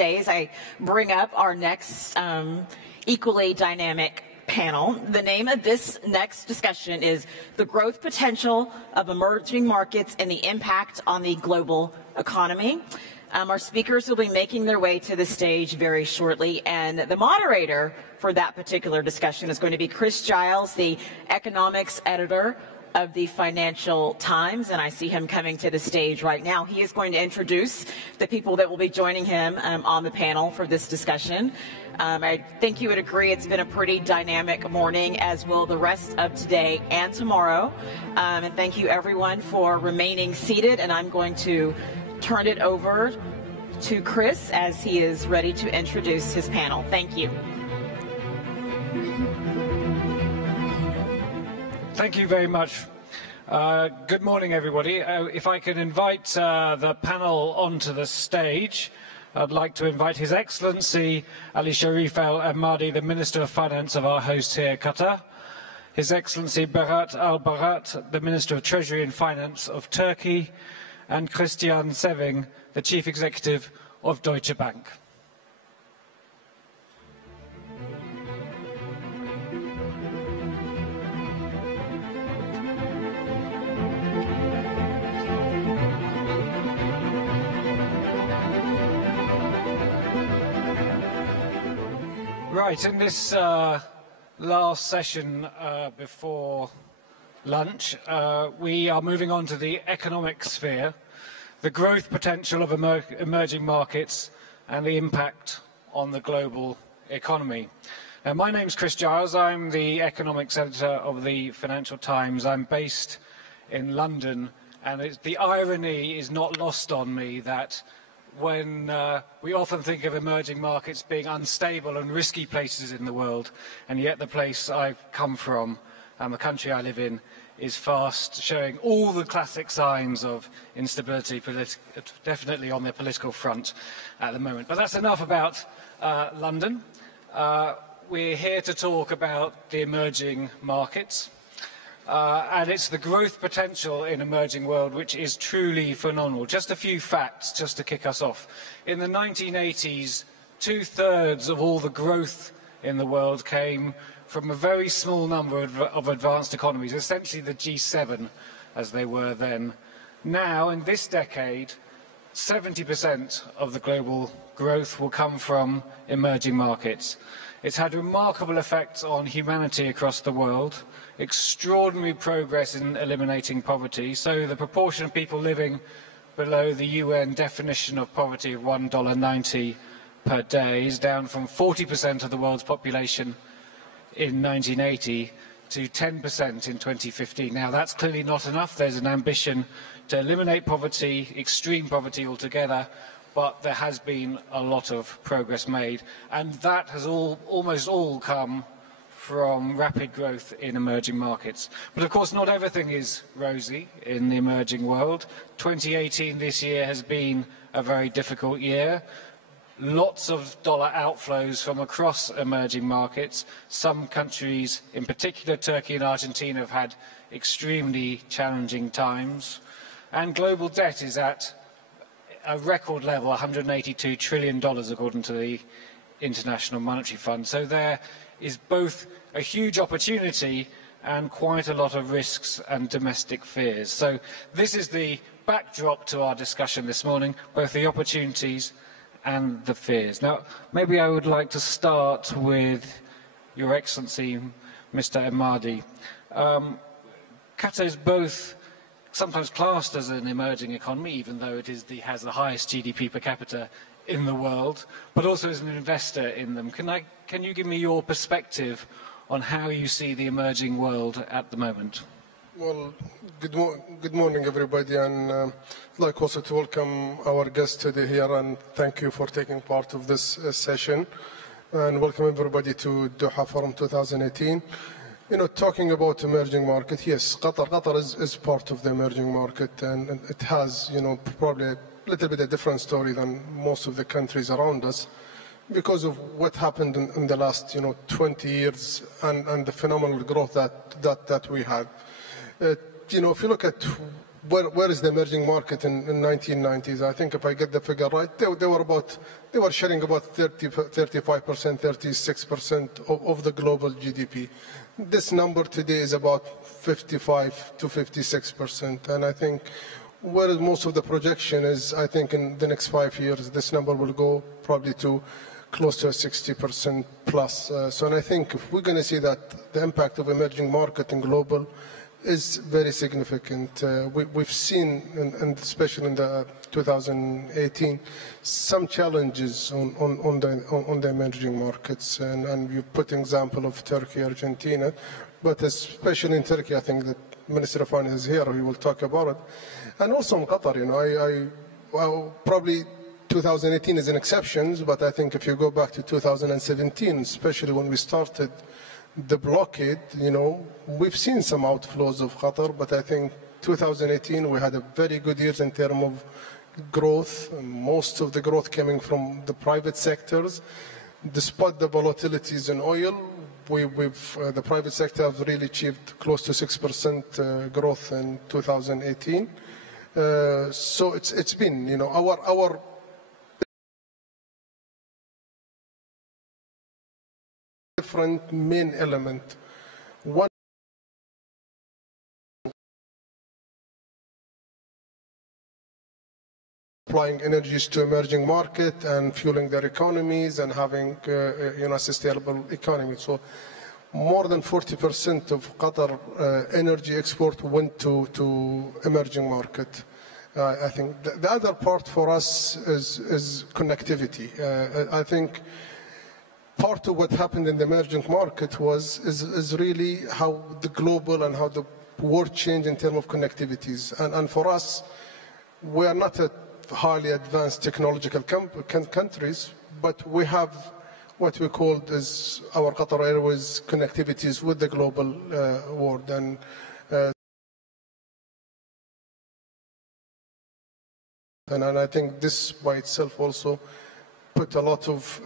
stay as I bring up our next equally dynamic panel. The name of this next discussion is The Growth Potential of Emerging Markets and the Impact on the Global Economy. Our speakers will be making their way to the stage very shortly, and the moderator for that particular discussion is going to be Giles, the economics editor of the Financial Times, and I see him coming to the stage right now. He is going to introduce the people that will be joining him on the panel for this discussion. I think you would agree it's been a pretty dynamic morning, as will the rest of today and tomorrow. And thank you everyone for remaining seated, and I'm going to turn it over to Chris as he is ready to introduce his panel. Thank you. Thank you very much. Good morning, everybody. If I could invite the panel onto the stage, I'd like to invite His Excellency Ali Shareef Al Emadi, the Minister of Finance of our host here, Qatar, His Excellency Berat Albayrak, the Minister of Treasury and Finance of Turkey, and Christian Sewing, the Chief Executive of Deutsche Bank. Right, in this last session before lunch, we are moving on to the economic sphere, the growth potential of emerging markets and the impact on the global economy. Now, my name's Giles. I'm the economics editor of the Financial Times. I'm based in London, and the irony is not lost on me that when we often think of emerging markets being unstable and risky places in the world, and yet the place I've come from, the country I live in, is fast showing all the classic signs of instability, definitely on the political front at the moment. But that's enough about London. We're here to talk about the emerging markets. And it's the growth potential in emerging world which is truly phenomenal. Just a few facts just to kick us off. In the 1980s, 2/3 of all the growth in the world came from a very small number of advanced economies, essentially the G7 as they were then. Now, in this decade, 70% of the global growth will come from emerging markets. It's had remarkable effects on humanity across the world, extraordinary progress in eliminating poverty. So the proportion of people living below the UN definition of poverty of $1.90 per day is down from 40% of the world's population in 1980 to 10% in 2015. Now, that's clearly not enough. There's an ambition to eliminate poverty, extreme poverty altogether, but there has been a lot of progress made, and that has almost all come from rapid growth in emerging markets. But of course, not everything is rosy in the emerging world. 2018 this year has been a very difficult year. Lots of dollar outflows from across emerging markets. Some countries, in particular Turkey and Argentina, have had extremely challenging times. And global debt is at a record level, $182 trillion, according to the International Monetary Fund. So there is both a huge opportunity and quite a lot of risks and domestic fears. So this is the backdrop to our discussion this morning, both the opportunities and the fears. Now, maybe I would like to start with Your Excellency, Mr. Emadi. Qatar is both sometimes classed as an emerging economy, even though it has the highest GDP per capita in the world, but also as an investor in them. Can you give me your perspective on how you see the emerging world at the moment? Well, good morning, everybody, and I'd like also to welcome our guests today here, and thank you for taking part of this session, and welcome everybody to Doha Forum 2018. You know, talking about emerging market, yes, Qatar is part of the emerging market, and it has, you know, probably a little bit a different story than most of the countries around us, because of what happened in the last, you know, 20 years and the phenomenal growth that we had. You know, if you look at where is the emerging market in 1990s? I think if I get the figure right, they were sharing about 35%, 36% of the global GDP. This number today is about 55 to 56%, and I think whereas most of the projection is, I think in the next 5 years, this number will go probably to close to 60% plus. And I think if we're going to see that the impact of emerging market in global is very significant. We've seen, and especially in the 2018, some challenges on the emerging markets, and you put example of Turkey, Argentina, but especially in Turkey, I think that Minister of Finance is here, he will talk about it, and also in Qatar. Well, probably 2018 is an exception, but I think if you go back to 2017, especially when we started the blockade, we've seen some outflows of Qatar, but I think 2018 we had a very good year in terms of growth, most of the growth coming from the private sectors. Despite the volatilities in oil, the private sector have really achieved close to 6% growth in 2018. So it's been, our different main element. One, applying energies to emerging market and fueling their economies and having a sustainable economy. So more than 40% of Qatar energy export went to emerging market. I think the other part for us is connectivity. I think part of what happened in the emerging market is really how the global and how the world changed in terms of connectivities. And for us, we are not a highly advanced technological countries, but we have what we call as our Qatar Airways connectivities with the global world. And I think this by itself also put a lot of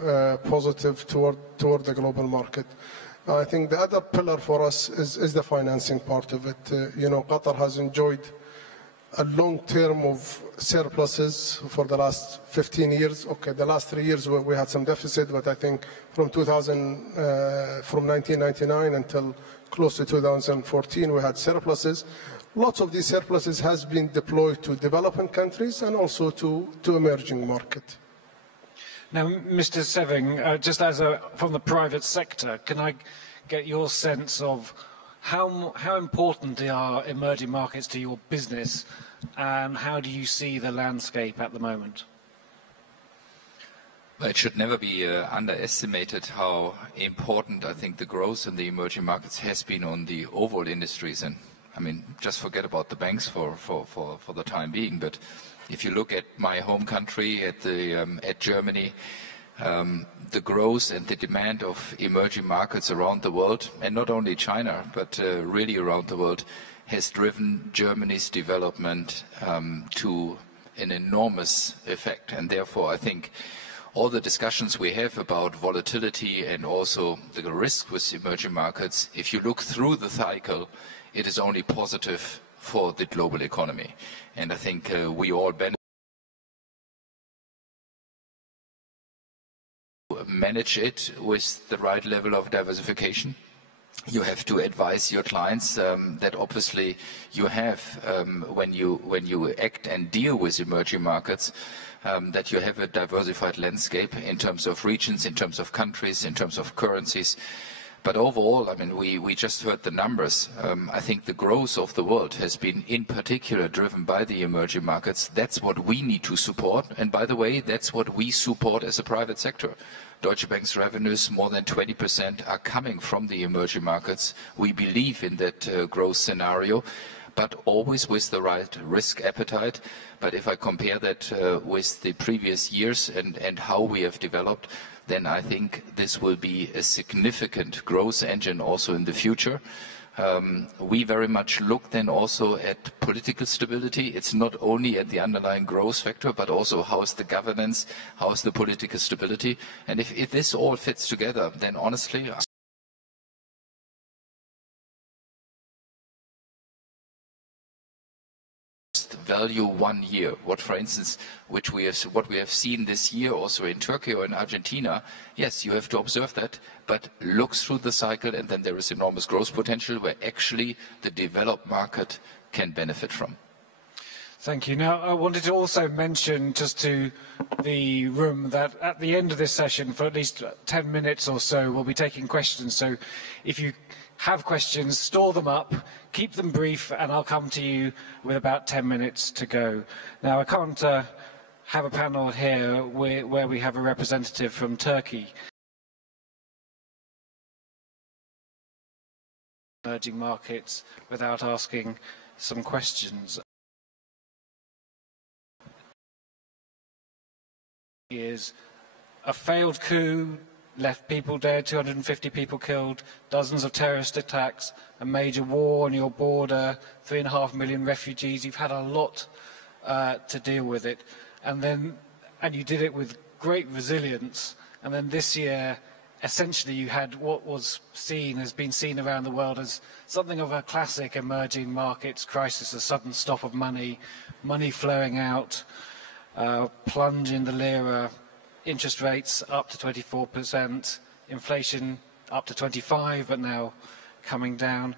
positive toward the global market. I think the other pillar for us is the financing part of it. Qatar has enjoyed a long term of surpluses for the last 15 years. Okay, the last 3 years we had some deficit, but I think from 1999 until close to 2014 we had surpluses. Lots of these surpluses has been deployed to developing countries and also to emerging market. Now, Mr. Seving, just from the private sector, can I get your sense of how important are emerging markets to your business, and how do you see the landscape at the moment? Well, it should never be underestimated how important I think the growth in the emerging markets has been on the overall industries. And I mean, just forget about the banks for the time being. But if you look at my home country, at Germany, the growth and the demand of emerging markets around the world, and not only China, but really around the world, has driven Germany's development to an enormous effect. And therefore, I think all the discussions we have about volatility and also the risk with emerging markets, if you look through the cycle, it is only positive for the global economy. And I think we all benefit. Manage it with the right level of diversification. You have to advise your clients that obviously you have when you act and deal with emerging markets, that you have a diversified landscape in terms of regions, in terms of countries, in terms of currencies. But overall, I mean, we just heard the numbers. I think the growth of the world has been in particular driven by the emerging markets. That's what we need to support. And by the way, that's what we support as a private sector. Deutsche Bank's revenues, more than 20%, are coming from the emerging markets. We believe in that growth scenario, but always with the right risk appetite. But if I compare that with the previous years and how we have developed, then I think this will be a significant growth engine also in the future. We very much look then also at political stability. It's not only at the underlying growth factor, but also how is the governance, how is the political stability. And if this all fits together, then honestly, tell you 1 year. What, for instance, what we have seen this year also in Turkey or in Argentina, yes, you have to observe that, but look through the cycle, and then there is enormous growth potential where actually the developed market can benefit from. Thank you. Now, I wanted to also mention just to the room that at the end of this session, for at least 10 minutes or so, we'll be taking questions. So if you have questions, store them up, keep them brief, and I'll come to you with about 10 minutes to go. Now, I can't have a panel here where we have a representative from Turkey. Emerging markets without asking some questions. Is a failed coup, left people dead, 250 people killed, dozens of terrorist attacks, a major war on your border, 3.5 million refugees. You've had a lot to deal with it, and you did it with great resilience. And then this year, essentially, you had what has been seen around the world as something of a classic emerging markets crisis: a sudden stop of money flowing out. Plunge in the lira, interest rates up to 24%, inflation up to 25%, but now coming down.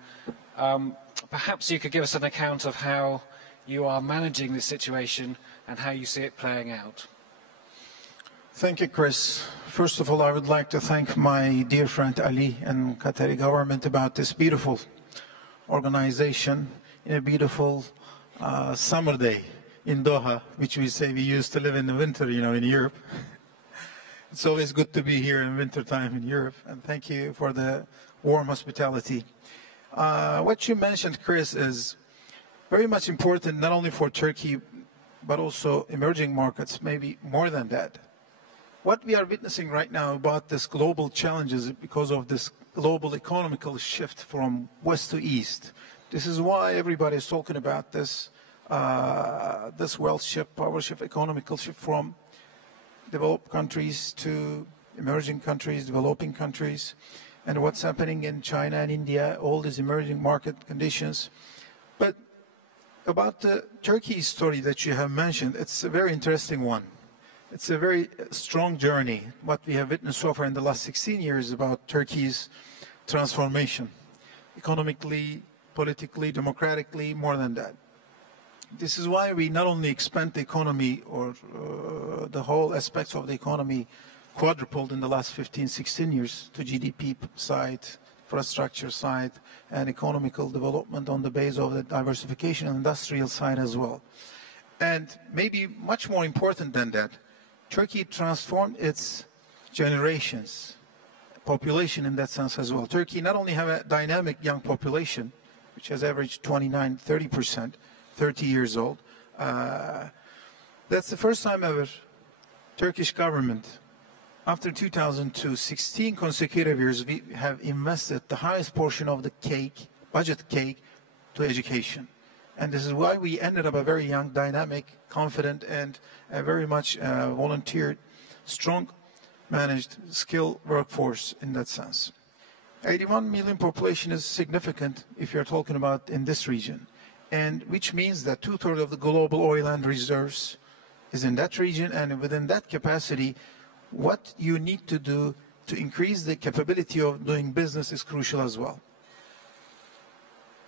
Perhaps you could give us an account of how you are managing this situation and how you see it playing out. Thank you, Chris. First of all, I would like to thank my dear friend Ali and Qatari government about this beautiful organization in a beautiful summer day in Doha, which we say we used to live in the winter, in Europe. It's always good to be here in winter time in Europe, and thank you for the warm hospitality. What you mentioned, Chris, is very much important, not only for Turkey, but also emerging markets, maybe more than that. What we are witnessing right now about this global challenges because of this global economical shift from west to east. This is why everybody is talking about this wealth shift, power shift, economical shift from developed countries to emerging countries, developing countries, and what's happening in China and India, all these emerging market conditions. But about the Turkey story that you have mentioned, it's a very interesting one. It's a very strong journey, what we have witnessed so far in the last 16 years about Turkey's transformation, economically, politically, democratically, more than that. This is why we not only expand the economy or the whole aspects of the economy quadrupled in the last 15, 16 years to GDP side, infrastructure side, and economical development on the base of the diversification and industrial side as well. And maybe much more important than that, Turkey transformed its generations, population in that sense as well. Turkey not only have a dynamic young population, which has averaged 29, 30%, 30 years old. That's the first time ever Turkish government, after 2002, 16 consecutive years, we have invested the highest portion of the cake, budget cake, to education. And this is why we ended up a very young, dynamic, confident, and a very much volunteered, strong, managed, skilled workforce in that sense. 81 million population is significant if you're talking about in this region. And which means that 2/3 of the global oil and reserves is in that region, and within that capacity, what you need to do to increase the capability of doing business is crucial as well.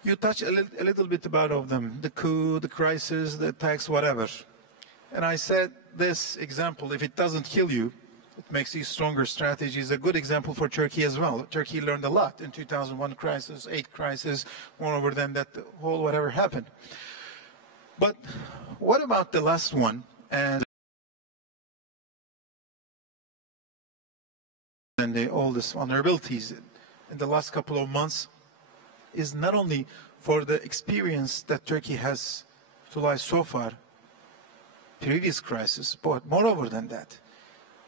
You touch a little bit about of them, the coup, the crisis, the tax, whatever. And I said this example, if it doesn't kill you, it makes you stronger strategies. A good example for Turkey as well. Turkey learned a lot in 2001 crisis, 2008 crisis, moreover than that the whole whatever happened. But what about the last one? And all these vulnerabilities in the last couple of months is not only for the experience that Turkey has utilized so far, previous crisis, but moreover than that.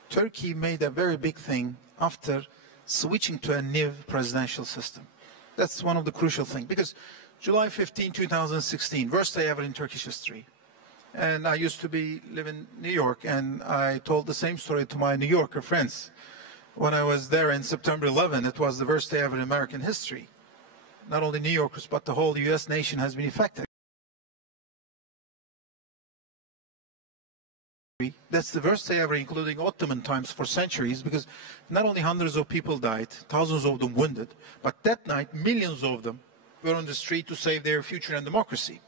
Turkey made a very big thing after switching to a new presidential system. That's one of the crucial things, because July 15, 2016, worst day ever in Turkish history. And I used to live in New York, and I told the same story to my New Yorker friends. When I was there in September 11, it was the worst day ever in American history. Not only New Yorkers, but the whole US nation has been affected. That's the worst day ever, including Ottoman times for centuries, because not only hundreds of people died, thousands of them wounded, but that night, millions of them were on the street to save their future and democracy.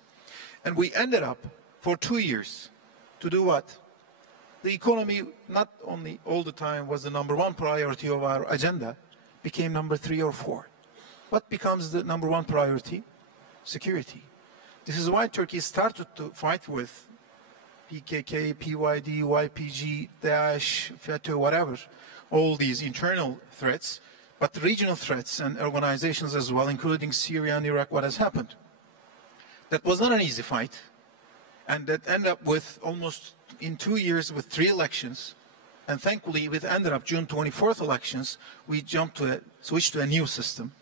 And we ended up, for 2 years, to do what? The economy, not only all the time was the #1 priority of our agenda, became number 3 or 4. What becomes the #1 priority? Security. This is why Turkey started to fight with PKK, PYD, YPG, Daesh, FETÖ, whatever, all these internal threats, but regional threats and organizations as well, including Syria and Iraq, what has happened. That was not an easy fight, and that ended up with almost in 2 years with 3 elections, and thankfully it ended up June 24th elections, we switched to a new system,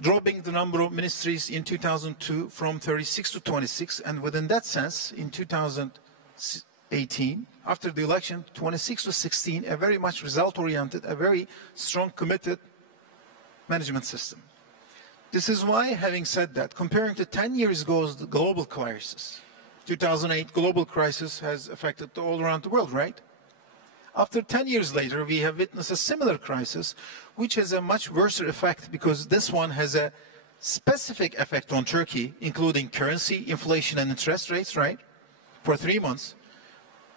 dropping the number of ministries in 2002 from 36 to 26, and within that sense, in 2018, after the election, 26 to 16, a very much result-oriented, a very strong, committed management system. This is why, having said that, comparing to 10 years ago's global crisis, 2008 global crisis has affected all around the world, right? After 10 years later, we have witnessed a similar crisis, which has a much worse effect because this one has a specific effect on Turkey, including currency, inflation, and interest rates, right? For 3 months.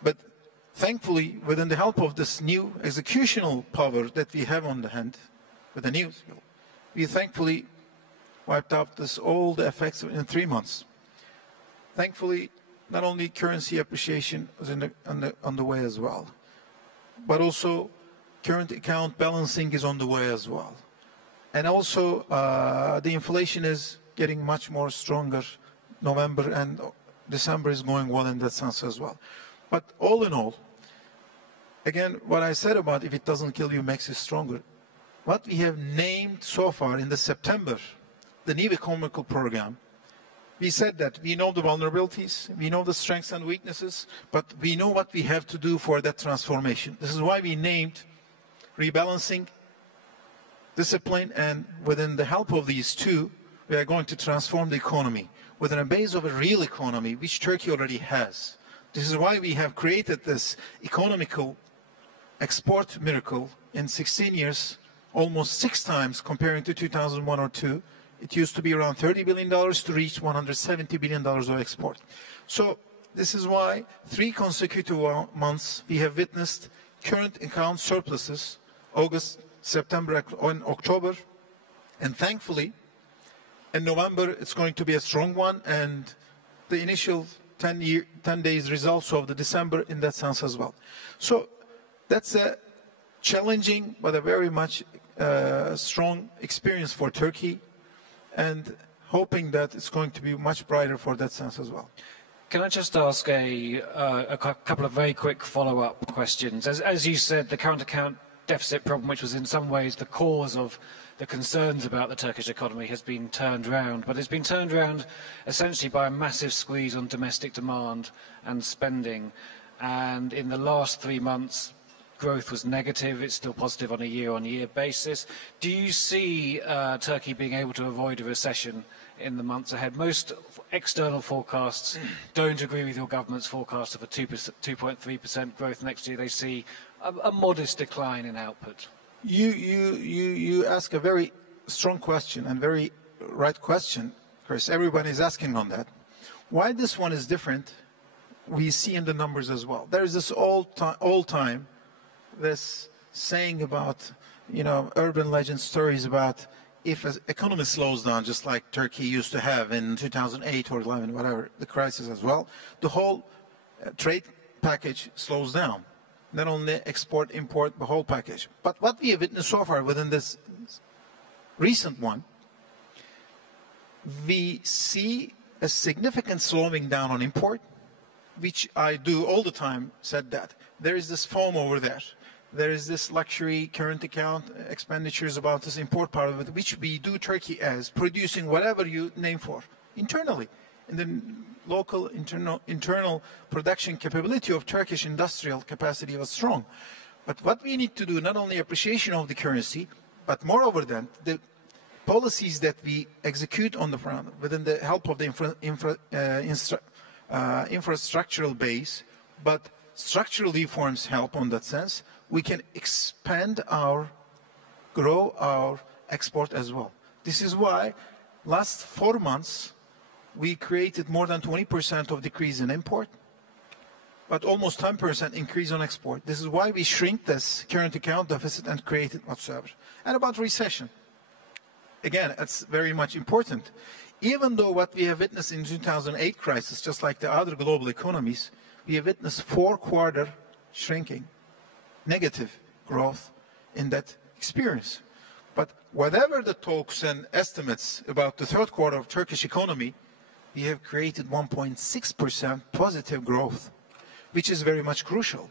But thankfully, within the help of this new executional power that we have on the hand, with the news, we thankfully wiped out all the effects in 3 months. Thankfully, not only currency appreciation was on the way as well, but also current account balancing is on the way as well. And also the inflation is getting much more stronger. November and December is going well in that sense as well. But all in all, again, what I said about if it doesn't kill you makes you stronger. What we have named so far in the September, the new economical program, we said that we know the vulnerabilities, we know the strengths and weaknesses, but we know what we have to do for that transformation. This is why we named rebalancing, discipline, and within the help of these two, we are going to transform the economy within a base of a real economy, which Turkey already has. This is why we have created this economical export miracle in 16 years, almost 6 times comparing to 2001 or 2. It used to be around $30 billion to reach $170 billion of export. So this is why 3 consecutive months we have witnessed current account surpluses, August, September, and October. And thankfully, in November, it's going to be a strong one. And the initial 10 days results of the December in that sense as well. So that's a challenging, but a very much strong experience for Turkey, and hoping that it's going to be much brighter for that sense as well. Can I just ask a couple of very quick follow-up questions? As you said, the current account deficit problem, which was in some ways the cause of the concerns about the Turkish economy, has been turned around, but it's been turned around essentially by a massive squeeze on domestic demand and spending. And in the last 3 months, growth was negative. It's still positive on a year-on-year basis. Do you see Turkey being able to avoid a recession in the months ahead? Most external forecasts don't agree with your government's forecast of a 2.3% growth next year. They see a modest decline in output. You ask a very strong question and very right question, Chris. Everybody is asking on that. Why this one is different, we see in the numbers as well. There is this all-time this saying about, urban legend stories about if an economy slows down, just like Turkey used to have in 2008 or 11, whatever, the crisis as well, the whole trade package slows down. Not only export, import, the whole package. But what we have witnessed so far within this recent one, we see a significant slowing down on import, which I do all the time said that. There is this foam over there. There is this luxury current account expenditures about this import part of it, which we do Turkey as producing whatever you name for internally. And the local internal production capability of Turkish industrial capacity was strong. But what we need to do, not only appreciation of the currency, but moreover than the policies that we execute on the front within the help of the infrastructural base, but structural reforms help on that sense. We can grow our export as well. This is why last 4 months, we created more than 20% of decrease in import, but almost 10% increase on export. This is why we shrink this current account deficit and create it whatsoever. And about recession, again, it's very much important. Even though what we have witnessed in 2008 crisis, just like the other global economies, we have witnessed 4-quarter shrinking, negative growth in that experience. But whatever the talks and estimates about the third quarter of Turkish economy, we have created 1.6% positive growth, which is very much crucial.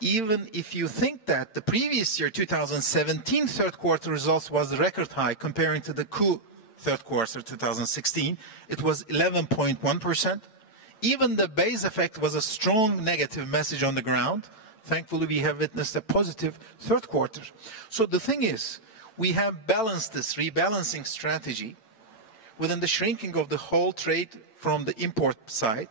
Even if you think that the previous year, 2017, third quarter results was record high comparing to the coup third quarter, 2016, it was 11.1%. Even the base effect was a strong negative message on the ground. Thankfully, we have witnessed a positive third quarter. So the thing is, we have balanced this rebalancing strategy within the shrinking of the whole trade from the import side,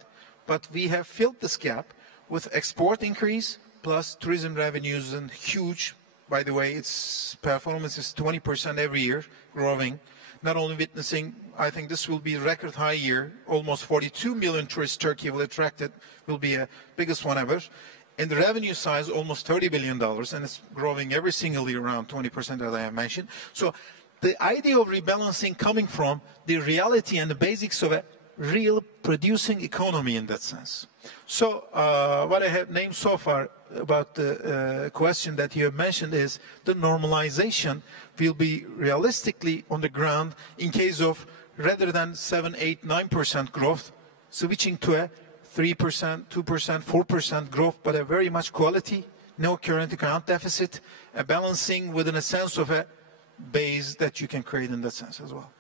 but we have filled this gap with export increase plus tourism revenues, and huge, by the way, its performance is 20% every year, growing. Not only witnessing, I think this will be a record high year, almost 42 million tourists Turkey will attract, it will be a biggest one ever. And the revenue size, almost $30 billion, and it's growing every single year around 20% as I have mentioned. So the idea of rebalancing coming from the reality and the basics of a real producing economy in that sense. So what I have named so far about the question that you have mentioned is the normalization will be realistically on the ground in case of rather than 7, 8, 9% growth, switching to a 3%, 2%, 4% growth, but a very much quality, no current account deficit, a balancing within a sense of a base that you can create in that sense as well.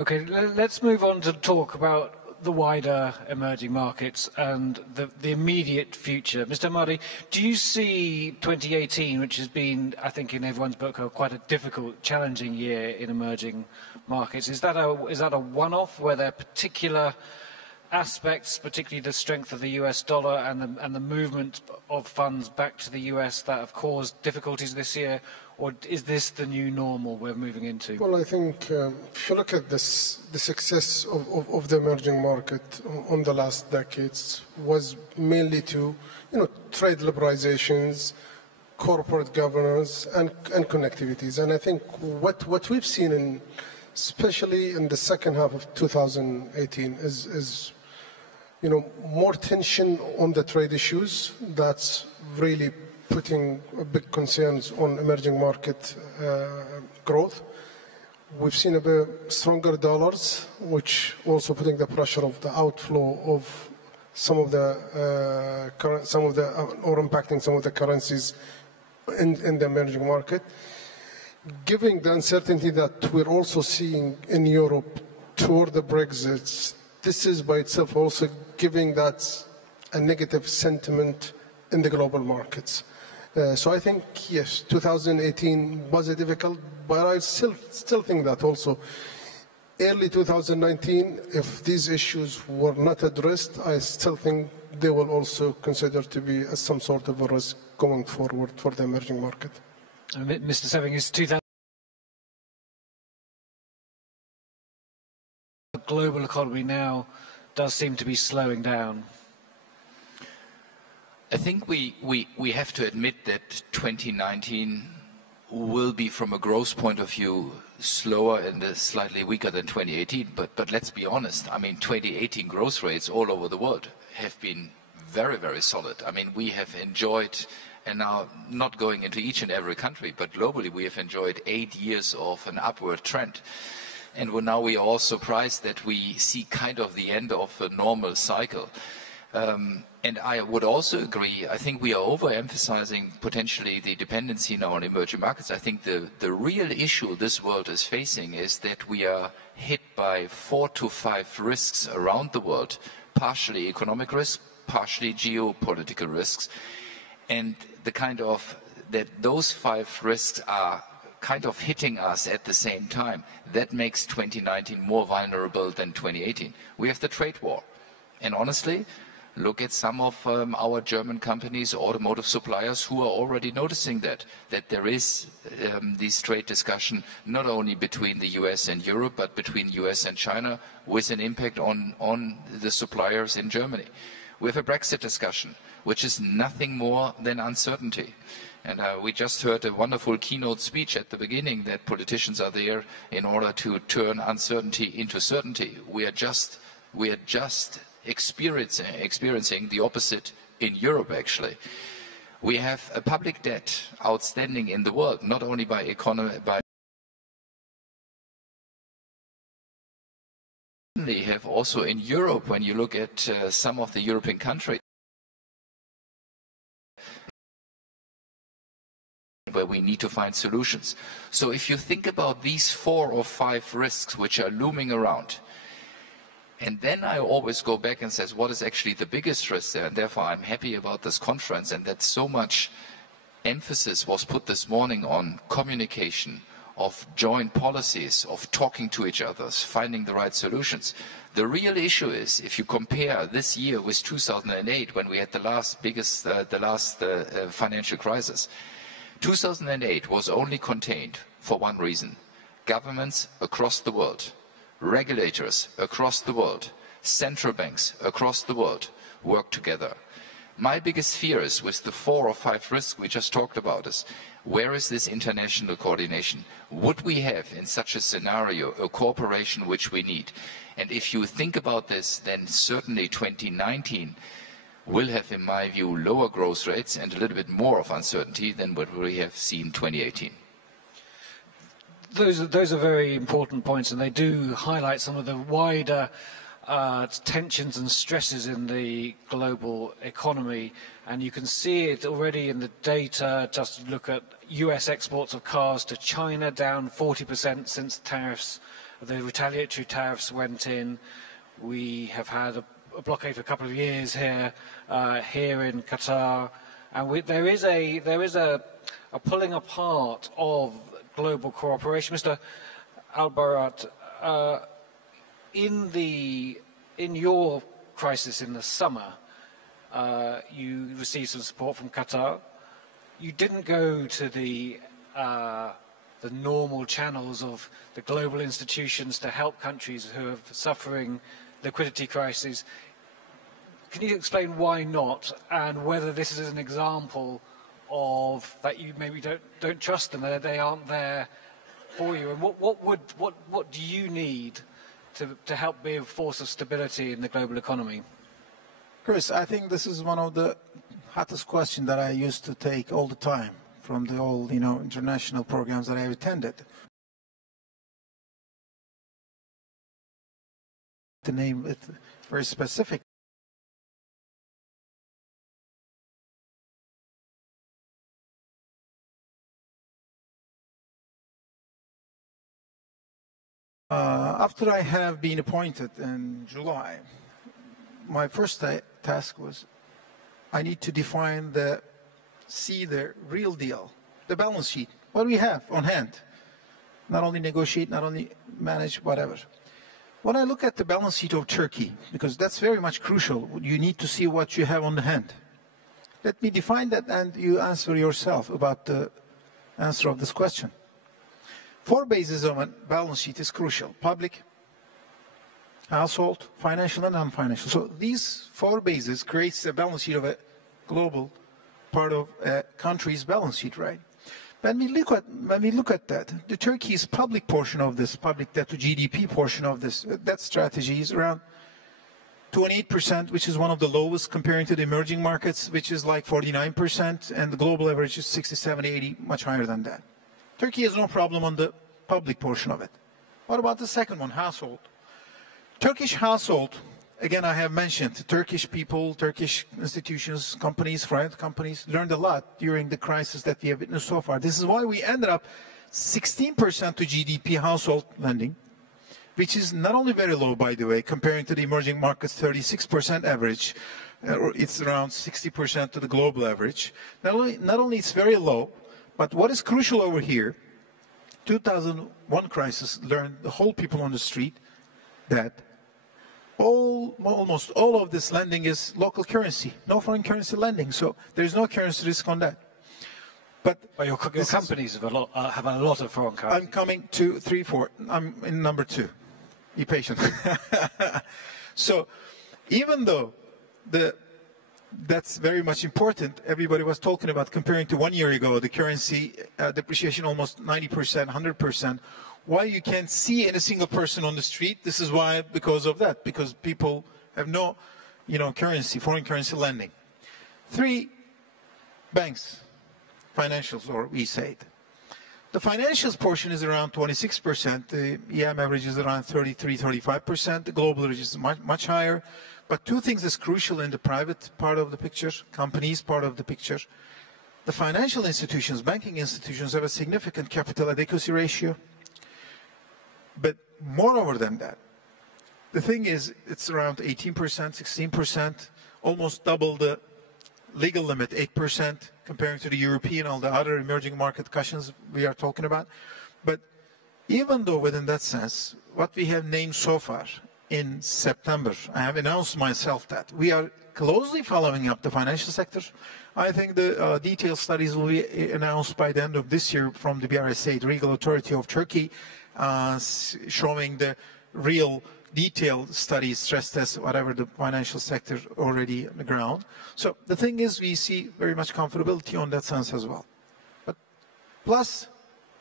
Okay, let's move on to talk about the wider emerging markets and the immediate future. Mr. Emadi, do you see 2018, which has been, I think in everyone's book, quite a difficult, challenging year in emerging markets? Is that a one-off where there are particular aspects, particularly the strength of the US dollar and the movement of funds back to the US, that have caused difficulties this year? Or is this the new normal we're moving into? Well, I think if you look at this, the success of the emerging market on the last decades was mainly to, trade liberalizations, corporate governance, and connectivities. And I think what we've seen, especially in the second half of 2018, is more tension on the trade issues. That's really putting big concerns on emerging market growth. We've seen a bit stronger dollars, which also putting the pressure of the outflow of some of the or impacting some of the currencies in the emerging market. Given the uncertainty that we're also seeing in Europe toward the Brexit, this is by itself also giving that a negative sentiment in the global markets. So I think, yes, 2018 was difficult, but I still think that also early 2019, if these issues were not addressed, I still think they will also consider to be some sort of a risk going forward for the emerging market. Mr. Seving, is 2000 the global economy now does seem to be slowing down? I think we have to admit that 2019 will be, from a growth point of view, slower and slightly weaker than 2018. But let's be honest. I mean, 2018 growth rates all over the world have been very, very solid. I mean, we have enjoyed, and now not going into each and every country, but globally we have enjoyed 8 years of an upward trend. And now we are all surprised that we see kind of the end of a normal cycle. And I would also agree, I think we are overemphasizing potentially the dependency now on emerging markets. I think the real issue this world is facing is that we are hit by 4 to 5 risks around the world, partially economic risk, partially geopolitical risks, and those 5 risks are kind of hitting us at the same time. That makes 2019 more vulnerable than 2018. We have the trade war. And honestly, Look at some of our German companies, automotive suppliers, who are already noticing that there is this trade discussion not only between the US and Europe, but between US and China, with an impact on the suppliers in Germany. We have a Brexit discussion, which is nothing more than uncertainty. And we just heard a wonderful keynote speech at the beginning that politicians are there in order to turn uncertainty into certainty. We are just experiencing the opposite in Europe, actually. We have a public debt outstanding in the world, not only by economy, but we have also in Europe, when you look at some of the European countries, where we need to find solutions. So if you think about these 4 or 5 risks which are looming around, and then I always go back and says, what is actually the biggest risk there? And therefore I'm happy about this conference, and that so much emphasis was put this morning on communication, of joint policies, of talking to each other, finding the right solutions. The real issue is, if you compare this year with 2008, when we had the last financial crisis, 2008 was only contained for one reason: governments across the world, regulators across the world, central banks across the world work together. My biggest fear is, with the 4 or 5 risks we just talked about, is where is this international coordination? Would we have in such a scenario a cooperation which we need? And if you think about this, then certainly 2019 will have, in my view, lower growth rates and a little bit more of uncertainty than what we have seen 2018. Those are very important points, and they do highlight some of the wider tensions and stresses in the global economy. And you can see it already in the data. Just look at US exports of cars to China, down 40% since the retaliatory tariffs went in. We have had a blockade for a couple of years here in Qatar, and there is a pulling apart of global cooperation. Mr. Albayrak, in your crisis in the summer, you received some support from Qatar. You didn't go to the normal channels of the global institutions to help countries who are suffering liquidity crises. Can you explain why not, and whether this is an example of that you maybe don't trust them, that they aren't there for you, and what do you need to help be a force of stability in the global economy? Chris, I think this is one of the hottest questions that I used to take all the time from the old, international programs that I attended. To name it very specific. After I have been appointed in July, my first task was I need to define see the real deal, the balance sheet, what we have on hand. Not only negotiate, not only manage, whatever. When I look at the balance sheet of Turkey, because that's very much crucial, you need to see what you have on the hand. Let me define that, and you answer yourself about the answer of this question. 4 bases of a balance sheet is crucial: public, household, financial, and non-financial. So these 4 bases creates a balance sheet of a global part of a country's balance sheet, right? When we look at that, the Turkey's public portion of this, public debt to GDP portion of this, that strategy is around 28%, which is one of the lowest comparing to the emerging markets, which is like 49%, and the global average is 67, 80, much higher than that. Turkey has no problem on the public portion of it. What about the second one, household? Turkish household, again, I have mentioned, Turkish people, Turkish institutions, companies, foreign companies learned a lot during the crisis that we have witnessed so far. This is why we ended up 16% to GDP household lending, which is not only very low, by the way, comparing to the emerging markets, 36% average, or it's around 60% to the global average. Not only it's very low, but what is crucial over here, 2001 crisis learned the whole people on the street that almost all of this lending is local currency, no foreign currency lending. So there's no currency risk on that. But your companies have a lot of foreign currency. I'm coming to 3, 4. I'm in number 2. Be patient. So even though that's very much important, everybody was talking about comparing to 1 year ago, the currency depreciation almost 90%, 100%. Why you can't see any single person on the street? This is why, because of that, because people have no, currency, foreign currency lending. 3, banks, financials, or we say it. The financials portion is around 26%. The EM average is around 33, 35%. The global average is much higher. But 2 things is crucial in the private part of the picture, companies part of the picture. The financial institutions, banking institutions, have a significant capital adequacy ratio. But moreover than that, the thing is, it's around 18%, 16%, almost double the legal limit, 8%, comparing to the European, all the other emerging market cushions we are talking about. But even though within that sense, what we have named so far in September, I have announced myself that we are closely following up the financial sector. I think the detailed studies will be announced by the end of this year from the BRSA, the Legal Authority of Turkey, showing the real detailed studies, stress tests, whatever the financial sector already on the ground. So the thing is, we see very much comfortability on that sense as well. But plus,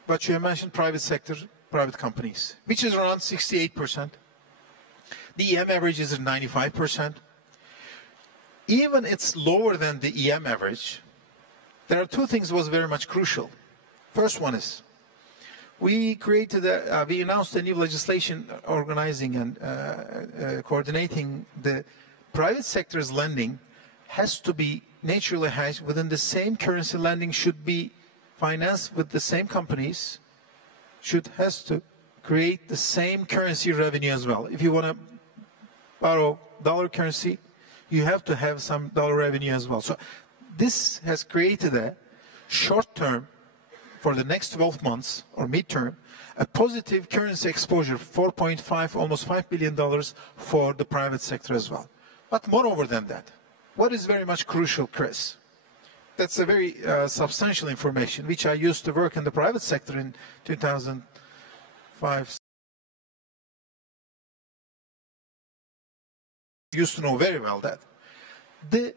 what you have mentioned, private sector, private companies, which is around 68%. The EM average is at 95%. Even it's lower than the EM average. There are 2 things that was very much crucial. First one is, we announced a new legislation organizing and coordinating the private sector's lending has to be naturally hedged within the same currency. Lending should be financed with the same companies, has to create the same currency revenue as well. If you want to borrow dollar currency, you have to have some dollar revenue as well. So this has created a short-term, for the next 12 months or mid-term, a positive currency exposure, 4.5, almost $5 billion for the private sector as well. But moreover than that, what is very much crucial, Chris? That's a very substantial information, which I used to work in the private sector in 2005. Used to know very well that the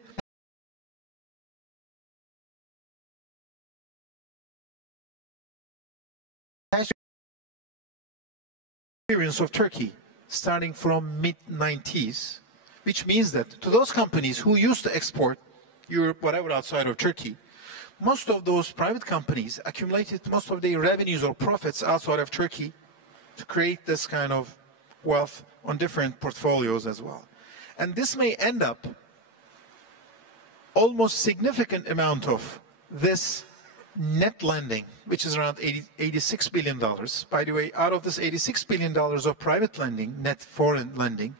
experience of Turkey starting from mid-90s, which means that to those companies who used to export Europe, whatever outside of Turkey, most of those private companies accumulated most of their revenues or profits outside of Turkey to create this kind of wealth on different portfolios as well. And this may end up almost significant amount of this net lending, which is around $86 billion. By the way, out of this $86 billion of private lending, net foreign lending,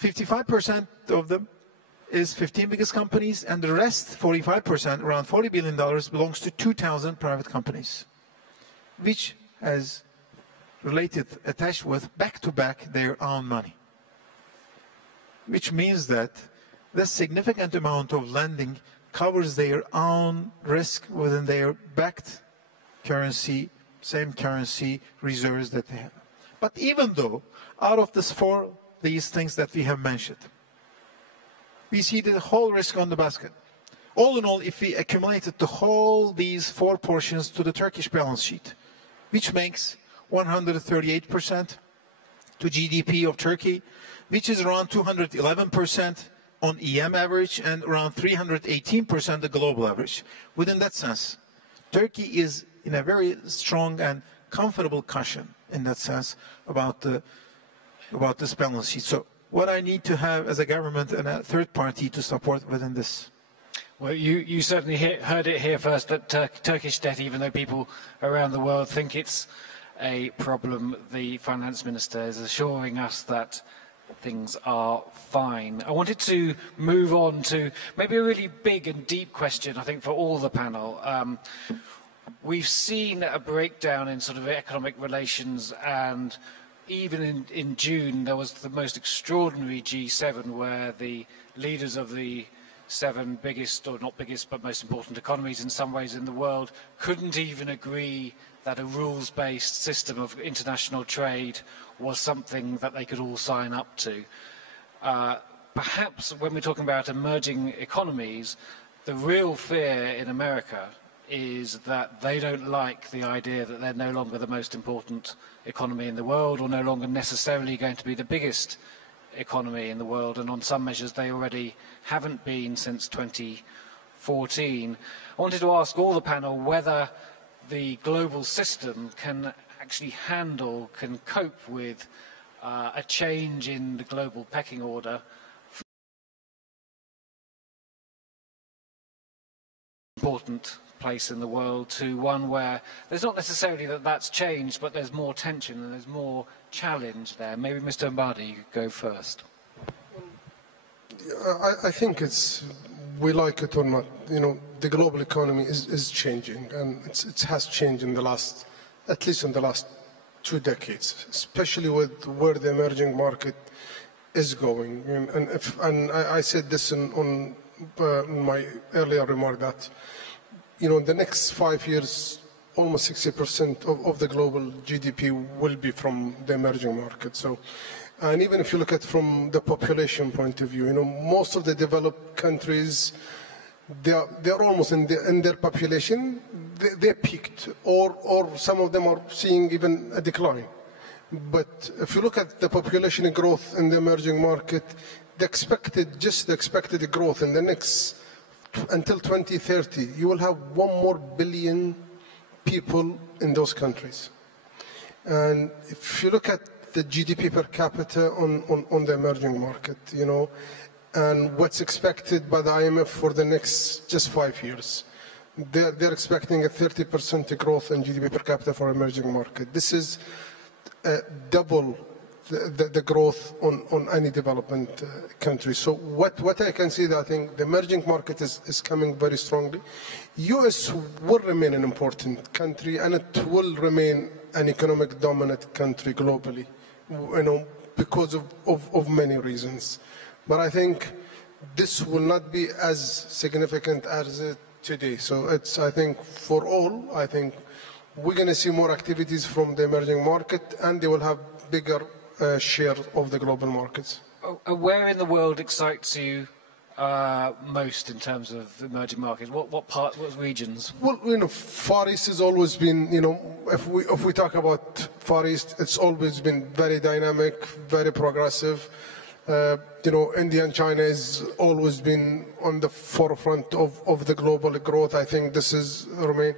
55% of them is 15 biggest companies, and the rest, 45%, around $40 billion, belongs to 2,000 private companies, which has attached with back-to-back their own money. Which means that this significant amount of lending covers their own risk within their backed currency, same currency reserves that they have. But even though, out of these things that we have mentioned, we see the whole risk on the basket. All in all, if we accumulated these 4 portions to the Turkish balance sheet, which makes 138% to GDP of Turkey, which is around 211% on EM average and around 318% the global average. Within that sense, Turkey is in a very strong and comfortable cushion in that sense about this balance sheet. So what I need to have as a government and a third party to support within this. Well, you certainly heard it here first that Turkish debt, even though people around the world think it's a problem, the finance minister is assuring us that things are fine. I wanted to move on to maybe a really big and deep question, I think, for all the panel. We've seen a breakdown in sort of economic relations and even in June, there was the most extraordinary G7 where the leaders of the 7 biggest, or not biggest, but most important economies in some ways in the world couldn't even agree that a rules-based system of international trade was something that they could all sign up to. Perhaps when we're talking about emerging economies, the real fear in America is that they don't like the idea that they're no longer the most important economy in the world, or no longer necessarily going to be the biggest economy in the world, and on some measures they already haven't been since 2014. I wanted to ask all the panel whether the global system can actually handle, can cope with a change in the global pecking order, important place in the world, to one where there's not necessarily that that's changed, but there's more tension and there's more challenge there. Maybe Mr. Emadi, you could go first. I think it's, we like it or not, you know, the global economy is changing, and it has changed in the last, at least in the last 2 decades, especially with where the emerging market is going. And I said this on my earlier remark that, you know, in the next 5 years, almost 60% of the global GDP will be from the emerging market. So, and even if you look at from the population point of view, you know, most of the developed countries, they're almost in their population, they peaked, or some of them are seeing even a decline. But if you look at the population growth in the emerging market, the expected growth in the next, until 2030, you will have 1 more billion people in those countries. And if you look at the GDP per capita on the emerging market, you know, and what's expected by the IMF for the next just 5 years, they're expecting a 30% growth in GDP per capita for emerging market. This is double the growth on any development country. So what I can see, that I think the emerging market is coming very strongly. US will remain an important country, and it will remain an economic dominant country globally, you know, because of many reasons. But I think this will not be as significant as it today. So it's, I think, for all, I think we're going to see more activities from the emerging market, and they will have bigger share of the global markets. Where in the world excites you most in terms of emerging markets? What regions? Well, you know, Far East has always been, you know, if we talk about Far East, it's always been very dynamic, very progressive. You know, India and China has always been on the forefront of the global growth. I think this is remain.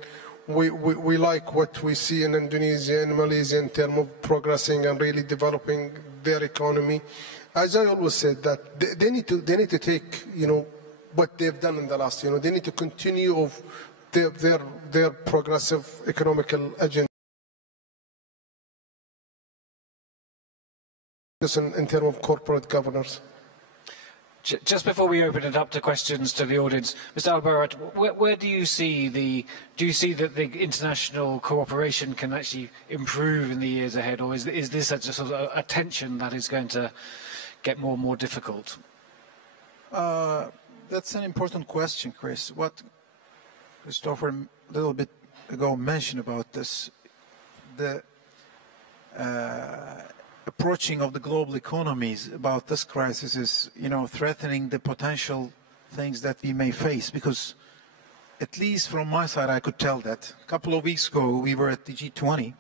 We like what we see in Indonesia and Malaysia in terms of progressing and really developing their economy. As I always said, that they need to take, you know, what they've done in the last, you know, they need to continue of their progressive economical agenda in terms of corporate governance. Just before we open it up to questions to the audience, Mr. Albayrak, where do you see that the international cooperation can actually improve in the years ahead, or is this just a tension that is going to get more and more difficult? That's an important question, Chris. What Christopher a little bit ago mentioned about this, the approaching of the global economies about this crisis is, you know, threatening the potential things that we may face, because at least from my side I could tell that a couple of weeks ago we were at the G20,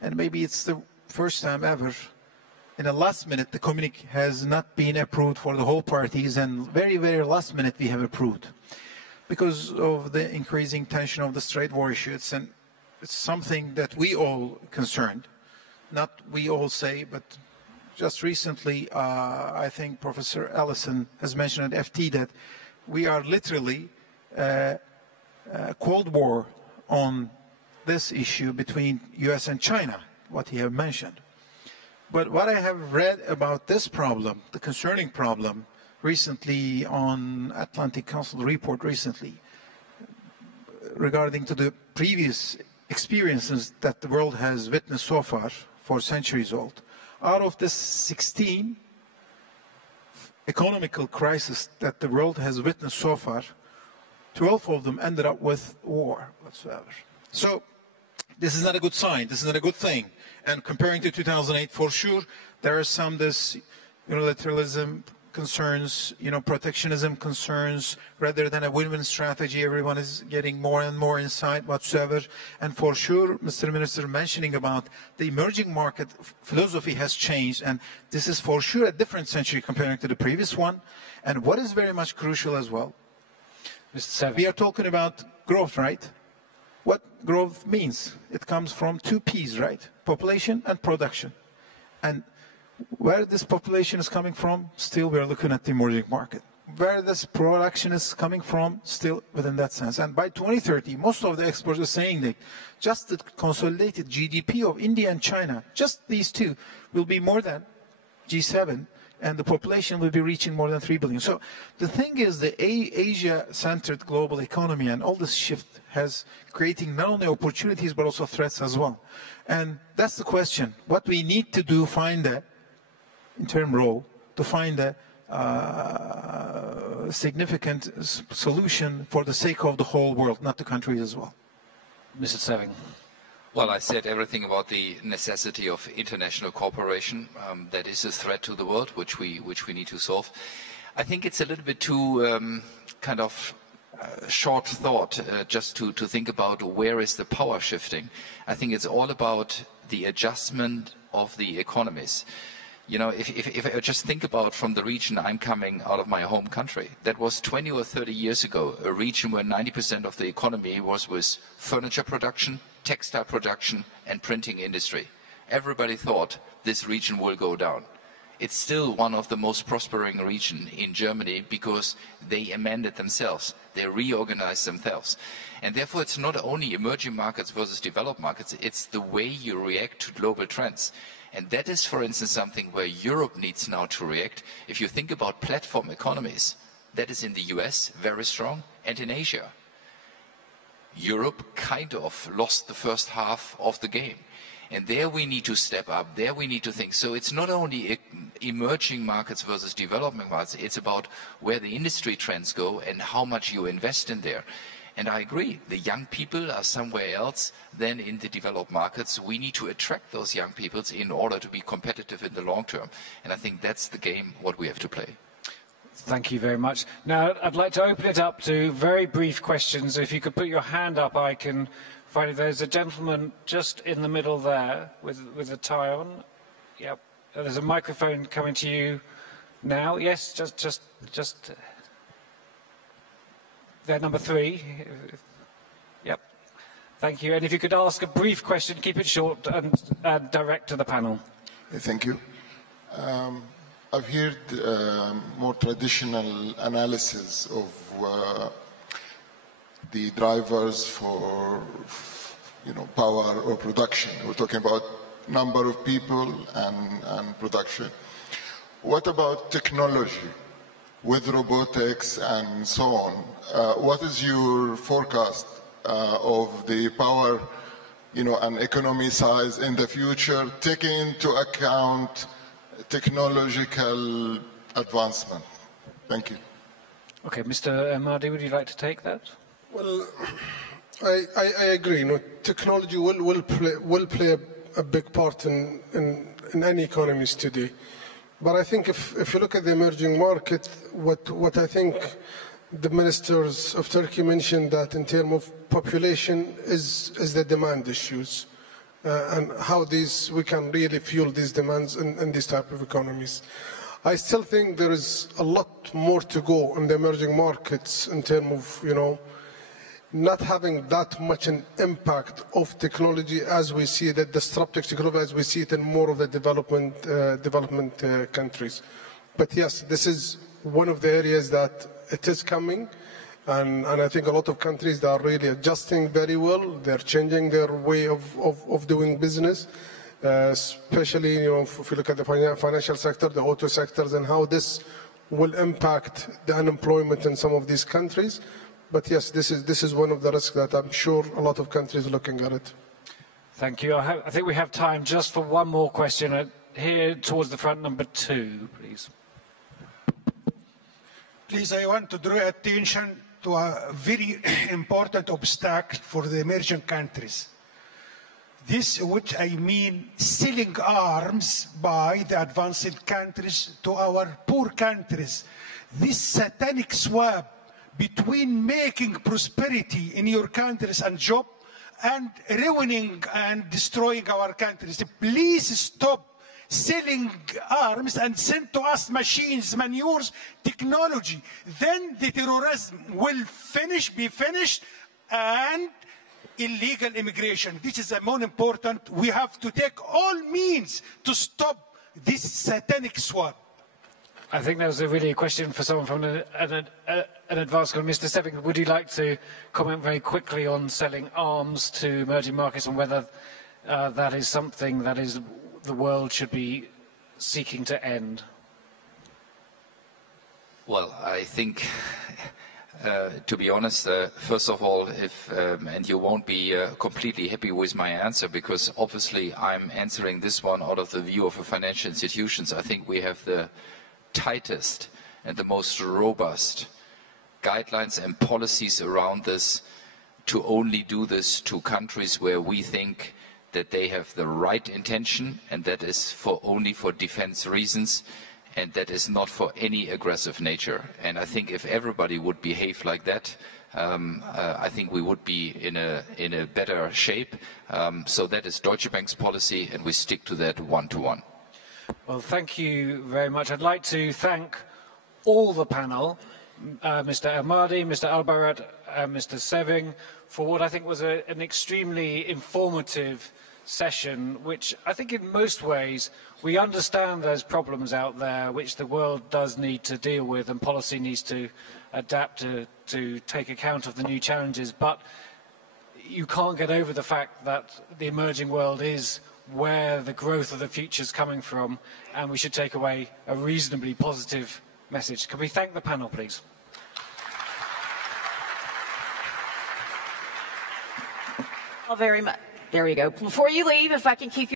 and maybe it's the first time ever in the last minute the communique has not been approved for the whole parties, and very, very last minute we have approved because of the increasing tension of the trade war issues. And it's something that we all concerned. Not we all say, but just recently, I think Professor Ellison has mentioned at FT that we are literally Cold War on this issue between US and China, what he have mentioned. But what I have read about this problem, the concerning problem, recently on Atlantic Council report recently, regarding to the previous experiences that the world has witnessed so far, for centuries old, Out of this 16 economical crisis that the world has witnessed so far, 12 of them ended up with war whatsoever. So this is not a good sign. This is not a good thing. And comparing to 2008, for sure, there are some unilateralism concerns, protectionism concerns, rather than a win-win strategy. Everyone is getting more and more insight whatsoever. And for sure, Mr. Minister mentioning about the emerging market philosophy has changed. And this is for sure a different century comparing to the previous one. And what is very much crucial as well, we are talking about growth, right? What growth means? It comes from two P's, right? Population and production. And where this population is coming from, still we're looking at the emerging market. Where this production is coming from, still within that sense. And by 2030, most of the experts are saying that just the consolidated GDP of India and China, just these two, will be more than G7, and the population will be reaching more than 3 billion. So the thing is, the Asia-centered global economy and all this shift has creating not only opportunities but also threats as well. And that's the question. What we need to do, find a interim role to find a significant solution for the sake of the whole world, not the countries as well. Mr. Seving. Well, I said everything about the necessity of international cooperation. That is a threat to the world, which we need to solve. I think it's a little bit too short thought just to think about where is the power shifting. I think it's all about the adjustment of the economies. If I just think about from the region I'm coming out of my home country, that was 20 or 30 years ago, a region where 90% of the economy was with furniture production, textile production, and printing industry. Everybody thought this region will go down. It's still one of the most prospering regions in Germany because they amended themselves, they reorganized themselves. And therefore it's not only emerging markets versus developed markets, it's the way you react to global trends. And that is, for instance, something where Europe needs now to react. If you think about platform economies, that is in the US, very strong, and in Asia. Europe kind of lost the first half of the game. And there we need to step up, there we need to think. So it's not only emerging markets versus developing markets, it's about where the industry trends go and how much you invest in there. And I agree, the young people are somewhere else than in the developed markets. We need to attract those young people in order to be competitive in the long term. And I think that's the game, what we have to play. Thank you very much. Now, I'd like to open it up to very brief questions. If you could put your hand up, I can find it. There's a gentleman just in the middle there with a tie on. Yep. There's a microphone coming to you now. Yes, just there, number 3. Yep. Thank you. And if you could ask a brief question, keep it short and direct to the panel. Thank you. I've heard more traditional analysis of the drivers for power or production. We're talking about number of people and production. What about technology with robotics and so on? What is your forecast of the power, and economy size in the future, taking into account technological advancement? Thank you. Okay, Mr. Emadi, would you like to take that? Well, I agree. Technology will play a big part in any economies today. But I think if you look at the emerging market, what I think the ministers of Turkey mentioned, that in terms of population is the demand issues and how we can really fuel these demands in these type of economies. I still think there is a lot more to go in the emerging markets in terms of not having that much an impact of technology as we see that disruptive technology as we see it in more of the development countries. But yes, this is one of the areas that it is coming, and I think a lot of countries that are really adjusting very well. They're changing their way of doing business, especially if you look at the financial sector, the auto sectors, and how this will impact the unemployment in some of these countries. But yes, this is one of the risks that I'm sure a lot of countries are looking at it. Thank you. I think we have time just for one more question. here towards the front, number 2, please. Please, I want to draw attention to a very important obstacle for the emerging countries. This, which I mean, selling arms by the advanced countries to our poor countries. This satanic swap between making prosperity in your countries and job and ruining and destroying our countries. Please stop selling arms and send to us machines, manures, technology. Then the terrorism will be finished, and illegal immigration. This is the most important. We have to take all means to stop this satanic swap. I think that was really a question for someone from an advanced country. Mr. Seving, would you like to comment very quickly on selling arms to emerging markets and whether that is something that the world should be seeking to end? Well, I think, to be honest, first of all, and you won't be completely happy with my answer, because obviously I'm answering this one out of the view of the financial institutions. I think we have the tightest and the most robust guidelines and policies around this to only do this to countries where we think that they have the right intention, and that is only for defense reasons, and that is not for any aggressive nature. And I think if everybody would behave like that, I think we would be in a better shape. So that is Deutsche Bank's policy, and we stick to that one-to-one. Well, thank you very much. I'd like to thank all the panel, Mr. Emadi, Mr. Albayrak, and Mr. Seving, for what I think was an extremely informative session, which I think in most ways we understand there's problems out there which the world does need to deal with, and policy needs to adapt to take account of the new challenges. But you can't get over the fact that the emerging world is where the growth of the future is coming from, and we should take away a reasonably positive message. Can we thank the panel, please? Very much. There we go. Before you leave, if I can keep you